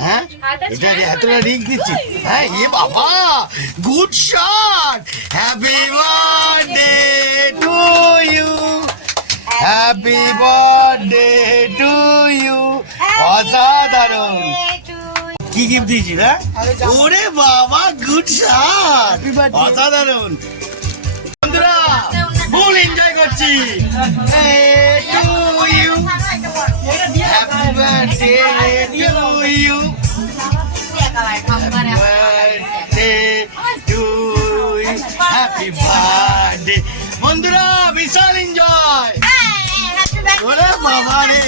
হ্যাঁ এটা এতটা রিস্ক দিচ্ছি। হ্যাঁ এ বাবা good shot. Happy birthday to you, happy birthday to you. অসাধারণ। কি গিফট দিয়েছি? হ্যাঁ ওরে বাবা গুড শট, অসাধারণ। বন্ধুরা ফুল এনজয় করছি। To you, happy birthday to you, birthday to you, happy birthday. বন্ধুরা বিশাল এনজয়। ওরে বাবা রে,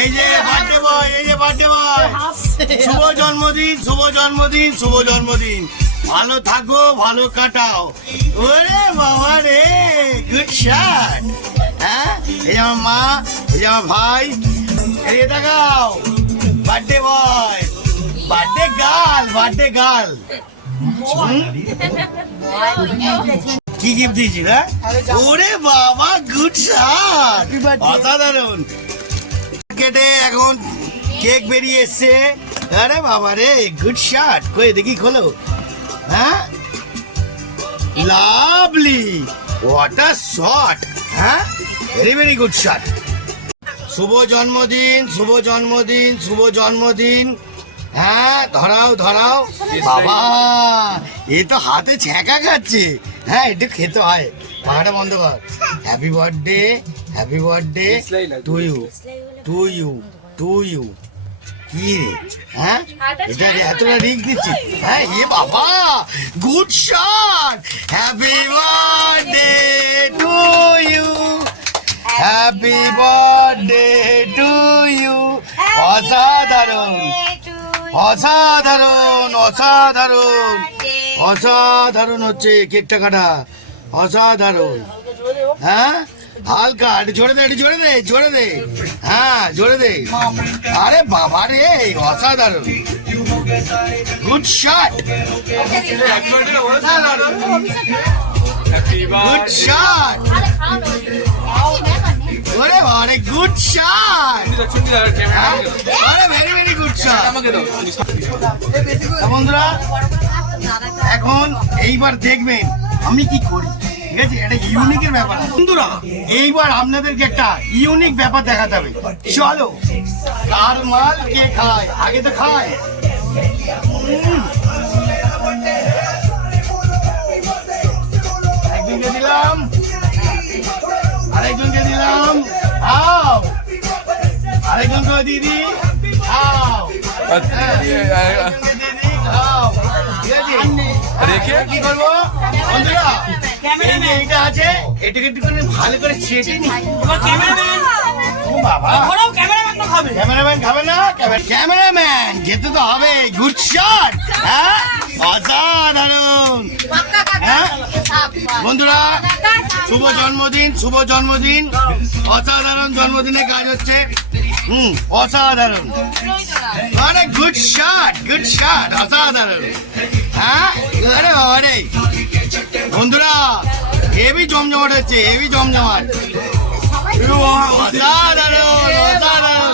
এই যে বার্থডে বয়, এই যে বার্থডে বয়, শুভ জন্মদিন, শুভ জন্মদিন, শুভ জন্মদিন। ভালো থাকো, ভালো কাটাও। ওরে বাবা রে গুড শট। হ্যাঁ এই যে আমার মা, এই যে আমার ভাই, এই দেখাও birthday boy, birthday girl, birthday girl. কি গিফট দিয়েছি? হ্যাঁ ওরে বাবা গুড শট, অসাধারণ। কেটে এখন কেক বেরিয়ে এসছে। আরে বাবা রে গুড শট। কই দেখি খোলো। হ্যাঁ লাভলি, হোয়াট আ শট। হ্যাঁ ভেরি ভেরি গুড শট। শুভ জন্মদিন, শুভ জন্মদিন, শুভ জন্মদিন। হ্যাঁ ধরাও ধরাও। বাবা এ তো হাতে ছ্যাঁকা খাচ্ছে। হ্যাঁ একটু খেতে হয়, পাখাটা বন্ধ কর। Happy birthday, happy birthday to you, to you, to you. কি রে? হ্যাঁ এটা এতটা রিস্ক দিচ্ছি। হ্যাঁ এ বাবা good shot. Happy birthday to you, happy birthday to you. অসাধারণ, অসাধারণ, অসাধারণ, অসাধারণ হচ্ছে কেকটা কাটা, অসাধারণ। হ্যাঁ হালকা একটু জোরে দে, একটু জোরে দে, জোরে দে। হ্যাঁ জোরে দে। আরে বাবা রে অসাধারণ, গুড শট, গুড শট। ওরে বাবা রে গুড শট। আরে ভেরি ভেরি গুড শট। বন্ধুরা এখন এইবার দেখবেন আমি কি করি। ঠিক আছে, এটা ইউনিকের ব্যাপার। বন্ধুরা এইবার আপনাদেরকে একটা ইউনিক ব্যাপার দেখাতে হবে। চলো কার মাল কে খায়, আগে তো খায়। একজনকে দিলাম, আরেকজনকে দিলাম, আও আরেকজনকে দিদি, আও আরেকজনকে দিদি, আও। ঠিক আছে কি করবো বন্ধুরা, এইটা আছে এটাকে একটু ভালো করে ছেটে নি। ক্যামেরাম্যান খাবে না? ক্যামেরাম্যান খেতে তো হবে। Good shot. হ্যাঁ অসাধারণ। হ্যাঁ বন্ধুরা শুভ জন্মদিন, শুভ জন্মদিন। অসাধারণ জন্মদিনে কাজ হচ্ছে। অসাধারণ। মানে গুড শট, গুড শট, অসাধারণ। হ্যাঁ আরে বাবা রে বন্ধুরা হেভি জমজমাট হচ্ছে, হেভি জমজমাট। অসাধারণ, অসাধারণ।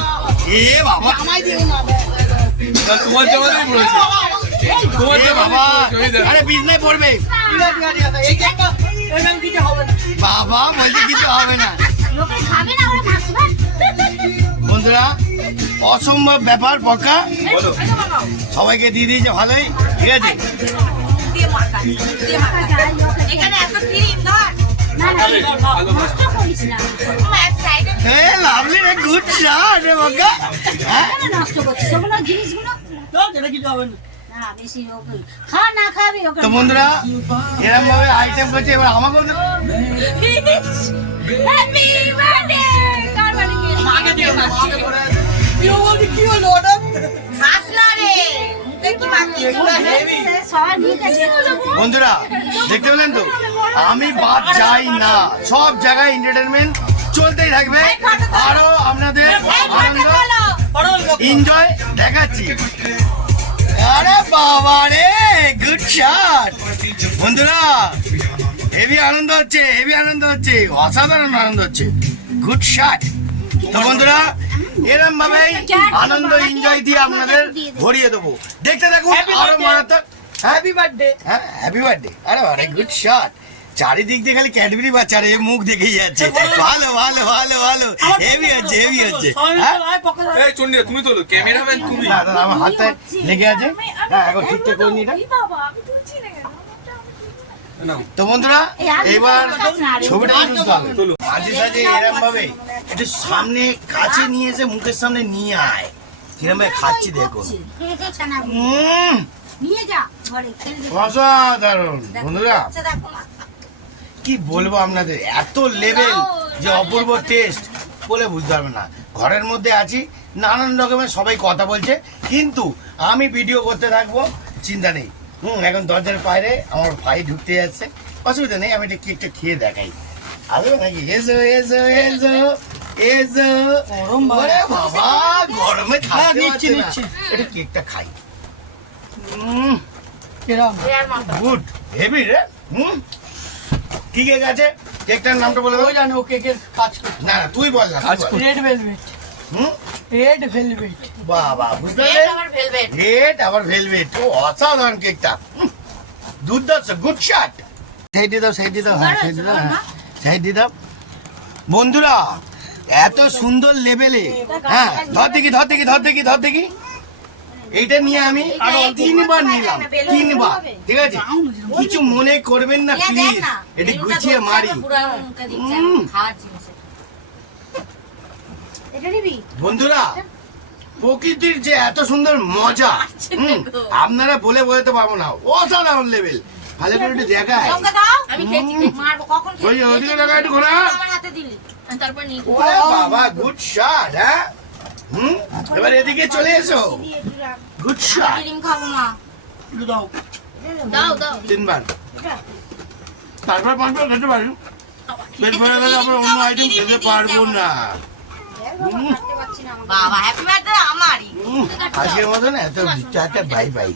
এ বাবা আরে বিজনে পড়বে বাবা, বলছে কিছু হবে না। বন্ধুরা অসম্ভব ব্যাপার পক্কা, সবাইকে দিয়ে দিয়েছে ভালোই। ঠিক আছে লাভলি গুড শট রে পক্কা। তো বন্ধুরা এরকম ভাবে আইটেম করছে, এবার আমাকে বন্ধুরা দেখতে পেলেন তো, আমি বাদ যাই না, সব জায়গায় এন্টারটেনমেন্ট চলতেই থাকবে। আরো আপনাদের আনন্দ এনজয় দেখাচ্ছি। আরে বাবা রে গুড শট। বন্ধুরা হেভি আনন্দ হচ্ছে, হেভি আনন্দ হচ্ছে, অসাধারণ আনন্দ হচ্ছে। Good shot. তো বন্ধুরা এরম ভাবে আনন্দ এনজয় দিয়ে আপনাদের ভরিয়ে দেবো। দেখতে থাকুন আরো মারাত্মক। Happy birthday. হ্যাঁ হ্যাপি বার্থডে। আরে আরে গুড শট। চারিদিক দিয়ে খালি ক্যাডবেরি বাচ্চা রে মুখ দেখেই যাচ্ছে। ভালো ভালো ভালো ভালো হেভি হচ্ছে হেভি হচ্ছে। হ্যাঁ এই চন্ডিয়া তুমি তোলো, ক্যামেরাম্যান তুমি। না দাদা আমার হাতে লেগে আছে। হ্যাঁ এখন ঠিকঠাক করে নি এটা। তো বন্ধুরা এবার ছবিটা তুলতে হবে। মাঝে সাঝে এরম ভাবে একটু সামনে কাছে নিয়ে এসে মুখের সামনে নিয়ে আয়। কিরম ভাবে খাচ্ছি দেখুন। অসাধারণ বন্ধুরা, কি বলবো আপনাদের, এত লেভেল যে অপূর্ব টেস্ট বলে বুঝতে পারবে না। ঘরের মধ্যে আছি, নানান রকমের সবাই কথা বলছে, কিন্তু আমি ভিডিও করতে থাকবো, চিন্তা নেই। এখন দরজার বাইরে আমার ভাই ঢুকতে যাচ্ছে, অসুবিধা নেই, আমি এটা কেকটা খেয়ে দেখাই। আসবে নাকি? এসো এসো এসো এসো। ওরে বাবা গরমে থাকতে পারছে না। এটা কেকটা খাই। গুড হেভি রে। কি কেক আছে? কেকটার নামটা বলে দাও। জানো কেকের কাজ করতে। না না তুই বল না। Red velvet. Red velvet. বাবা বুঝতে পারলে? রেড আবার ভেলভেট। ও অসাধারণ কেকটা। দুর্দান্ত গুড শট। সাইড দিয়ে দাও, সাইড দিয়ে দাও। হ্যাঁ সাইড দিয়ে দাও। হ্যাঁ সাইড দিয়ে দাও। বন্ধুরা এত সুন্দর লেভেলে, হ্যাঁ ধর দেখি ধর দেখি ধর দেখি ধর দেখি। এইটা নিয়ে আমি আরো 3বার নিলাম, 3বার। ঠিক আছে, কিছু মনে করবেন না প্লিজ, এটি গুছিয়ে মারি। বন্ধুরা প্রকৃতির যে এত সুন্দর মজা, আপনারা বলে বোঝাতে পারবো না, অসাধারণ লেভেল। ভালো করে একটু দেখায়। ওই ওদিকে দেখা একটু ঘোরা। বাবা গুড শট। হ্যাঁ এবার এদিকে চলে এসো। Good shot. তিনবার, তারপর 5বার খেতে পারি। পেট ভরে গেলে আমরা অন্য আইটেম খেতে পারবো না। আজকের মতন এত বাই বাই।